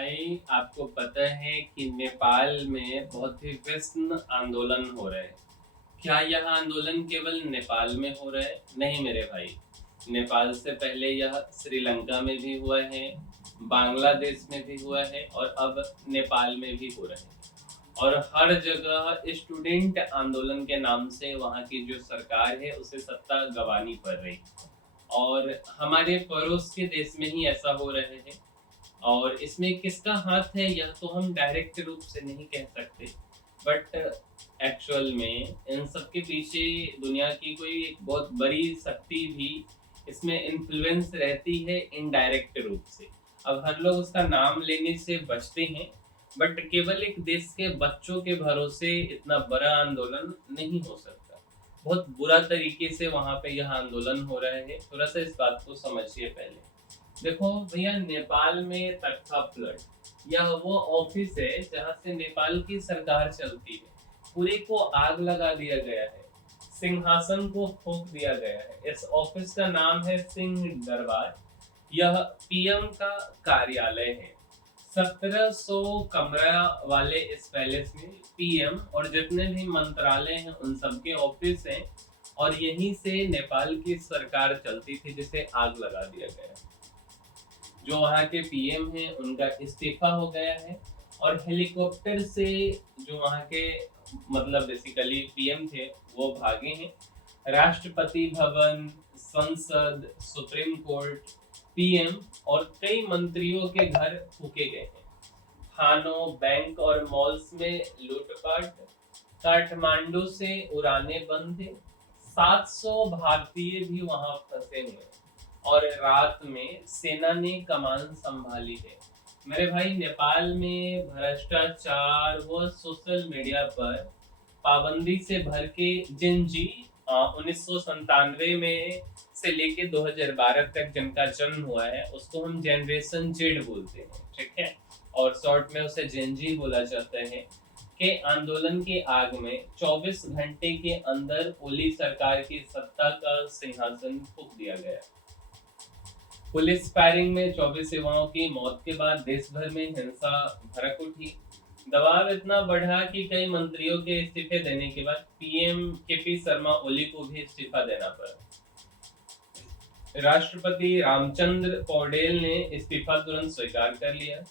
भाई आपको पता है कि नेपाल में बहुत ही व्यस्त आंदोलन हो रहे हैं। क्या यह आंदोलन केवल नेपाल में हो रहा है? नहीं मेरे भाई। नेपाल से पहले यह श्रीलंका में भी हुआ है, बांग्लादेश में भी हुआ है और अब नेपाल में भी हो रहा है। और हर जगह स्टूडेंट आंदोलन के नाम से वहाँ की जो सरकार है उसे सत्ता गंवानी पड़ रही है। और हमारे पड़ोस के देश में ही ऐसा हो रहे हैं। और इसमें किसका हाथ है यह तो हम डायरेक्ट रूप से नहीं कह सकते, बट एक्चुअल में इन सब के पीछे दुनिया की कोई एक बहुत बड़ी शक्ति भी इसमें इन्फ्लुएंस रहती है इनडायरेक्ट रूप से। अब हर लोग उसका नाम लेने से बचते हैं, बट केवल एक देश के बच्चों के भरोसे इतना बड़ा आंदोलन नहीं हो सकता। बहुत बुरा तरीके से वहां पे यह आंदोलन हो रहा है। थोड़ा सा इस बात को समझिए पहले। देखो भैया, नेपाल में तख्ता फ्लड यह वो ऑफिस है जहां से नेपाल की सरकार चलती है। पूरे को आग लगा दिया गया है, सिंहासन को फूंक दिया गया है। इस ऑफिस का नाम है सिंह दरबार। यह पीएम का कार्यालय है। 1700 कमरा वाले इस पैलेस में पीएम और जितने भी मंत्रालय हैं उन सबके ऑफिस हैं। और यहीं से नेपाल की सरकार चलती थी जिसे आग लगा दिया गया। जो वहाँ के पीएम हैं उनका इस्तीफा हो गया है। और हेलीकॉप्टर से जो वहाँ के मतलब बेसिकली पीएम थे वो भागे हैं। राष्ट्रपति भवन, संसद, सुप्रीम कोर्ट, पीएम और कई मंत्रियों के घर फूके गए हैं। थानों, बैंक और मॉल्स में लूटपाट। काठमांडू से उड़ानें बंद है। 700 भारतीय भी वहां फंसे हुए हैं। और रात में सेना ने कमान संभाली है। मेरे भाई, नेपाल में भ्रष्टाचार व सोशल मीडिया पर पाबंदी से भर के जिनजी 1997 में से लेके 2012 तक जिनका जन्म हुआ है उसको हम जनरेशन जेड बोलते हैं, ठीक है। और शॉर्ट में उसे जेनजी बोला जाता है। के आंदोलन के आग में 24 घंटे के अंदर ओली सरकार की सत्ता का सिंहासन फूंक दिया गया। पुलिस फायरिंग में 24 युवाओं की मौत के बाद देश भर में हिंसा भड़क उठी। दबाव इतना बढ़ा कि कई मंत्रियों के इस्तीफे देने के बाद पीएम केपी शर्मा ओली को भी इस्तीफा देना पड़ा। राष्ट्रपति रामचंद्र पौडेल ने इस्तीफा तुरंत स्वीकार कर लिया।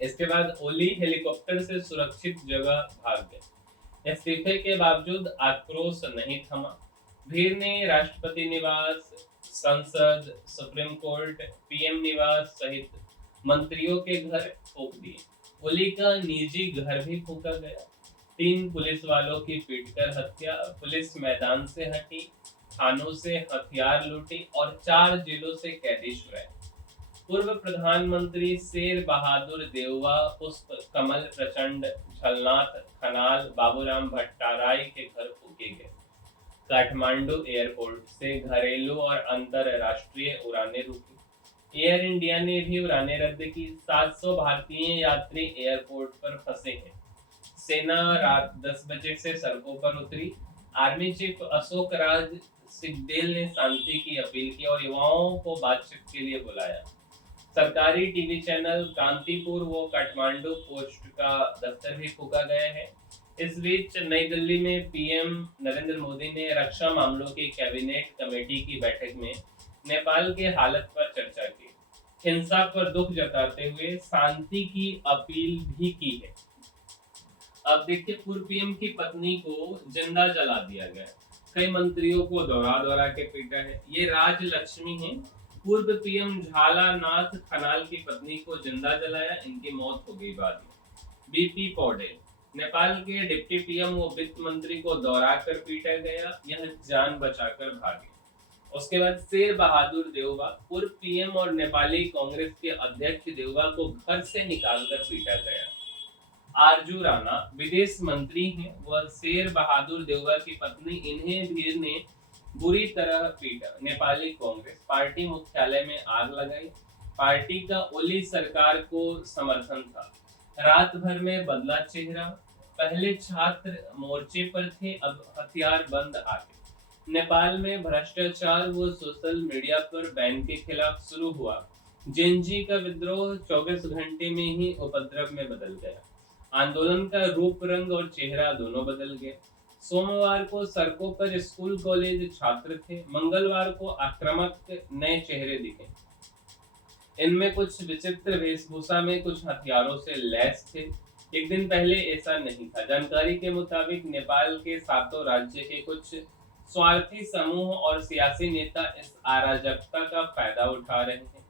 इसके बाद ओली हेलीकॉप्टर से सुरक्षित जगह भाग गए। इस्तीफे के बावजूद आक्रोश नहीं थमा। भीड़ ने राष्ट्रपति निवास, संसद, सुप्रीम कोर्ट, पीएम निवास सहित मंत्रियों के घर फूंक दिए। ओली का निजी घर भी फूंका गया। 3 पुलिस वालों की पीटकर हत्या। पुलिस मैदान से हटी, थानों से हथियार लूटे और 4 जिलों से कैदी छुड़ाए। पूर्व प्रधानमंत्री शेर बहादुर देउवा, पुष्प कमल प्रचंड, झलनाथ खनाल, बाबूराम भट्टाराई के घर फूके गए। काठमांडू एयरपोर्ट से घरेलू और अंतरराष्ट्रीय उड़ानें रुकी। एयर इंडिया ने भी उड़ानें रद्द की। 700 भारतीय यात्री एयरपोर्ट पर फंसे हैं। सेना रात 10 बजे से सड़कों पर उतरी। आर्मी चीफ अशोक राज सिंहदेल ने शांति की अपील की और युवाओं को बातचीत के लिए बुलाया। सरकारी टीवी चैनल कांतिपुर व काठमांडू पोस्ट का दफ्तर भी फूका गया है। इस बीच नई दिल्ली में पीएम नरेंद्र मोदी ने रक्षा मामलों की कैबिनेट कमेटी की बैठक में नेपाल के हालत पर चर्चा की। हिंसा पर दुख जताते हुए शांति की अपील भी की है। अब देखिए, पूर्व पीएम की पत्नी को जिंदा जला दिया गया। कई मंत्रियों को दौरा दौरा के पीटा है। ये राजलक्ष्मी है। पूर्व पीएम झालानाथ खनाल की पत्नी को जिंदा जलाया, इनकी मौत हो गई बाद में। बीपी पौडेल नेपाल के डिप्टी पीएम व वित्त मंत्री को दौरा कर पीटा गया, यह जान बचाकर भागे। उसके बाद शेर बहादुर देउवा, पूर्व पीएम और नेपाली कांग्रेस के अध्यक्ष देउवा को घर से निकालकर पीटा गया। आरजू राणा विदेश मंत्री हैं, वह शेर बहादुर देउवा की पत्नी, इन्हें भीड़ ने बुरी तरह पीटा। नेपाली कांग्रेस पार्टी मुख्यालय में आग लगाई। पार्टी का ओली सरकार को समर्थन था। रात भर में बदला चेहरा। पहले छात्र मोर्चे पर थे, अब हथियार बंद आ गए। नेपाल में भ्रष्टाचार व सोशल मीडिया पर बैन के खिलाफ शुरू हुआ जेनजी का विद्रोह 24 घंटे में ही उपद्रव में बदल गया। आंदोलन का रूप रंग और चेहरा दोनों बदल गए। सोमवार को सड़कों पर स्कूल कॉलेज छात्र थे, मंगलवार को आक्रामक नए चेहरे दिखे। इनमें कुछ विचित्र वेशभूषा में, कुछ हथियारों से लैस थे। एक दिन पहले ऐसा नहीं था। जानकारी के मुताबिक नेपाल के सातों राज्य के कुछ स्वार्थी समूह और सियासी नेता इस अराजकता का फायदा उठा रहे हैं।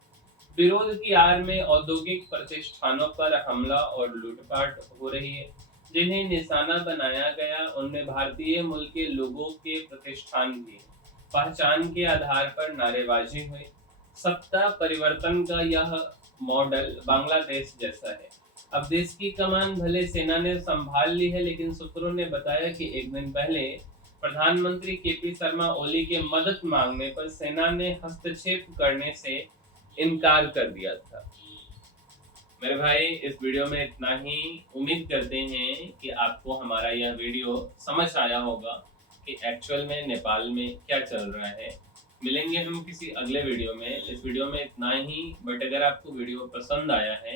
विरोध की आड़ में औद्योगिक प्रतिष्ठानों पर हमला और लूटपाट हो रही है। जिन्हें निशाना बनाया गया उनमें भारतीय मूल के लोगों के प्रतिष्ठान भी हैं। पहचान के आधार पर नारेबाजी हुई। सत्ता परिवर्तन का यह मॉडल बांग्लादेश जैसा है। अब देश की कमान भले सेना ने संभाल ली है, लेकिन सूत्रों ने बताया कि एक दिन पहले प्रधानमंत्री केपी शर्मा ओली के मदद मांगने पर सेना ने हस्तक्षेप करने से इनकार कर दिया था। मेरे भाई, इस वीडियो में इतना ही। उम्मीद करते हैं कि आपको हमारा यह वीडियो समझ आया होगा कि एक्चुअल में नेपाल में क्या चल रहा है। मिलेंगे हम किसी अगले वीडियो में। इस वीडियो में इतना ही। बट अगर आपको वीडियो पसंद आया है,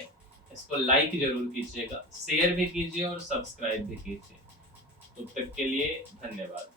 इसको लाइक जरूर कीजिएगा, शेयर भी कीजिए और सब्सक्राइब भी कीजिए। तब तक के लिए धन्यवाद।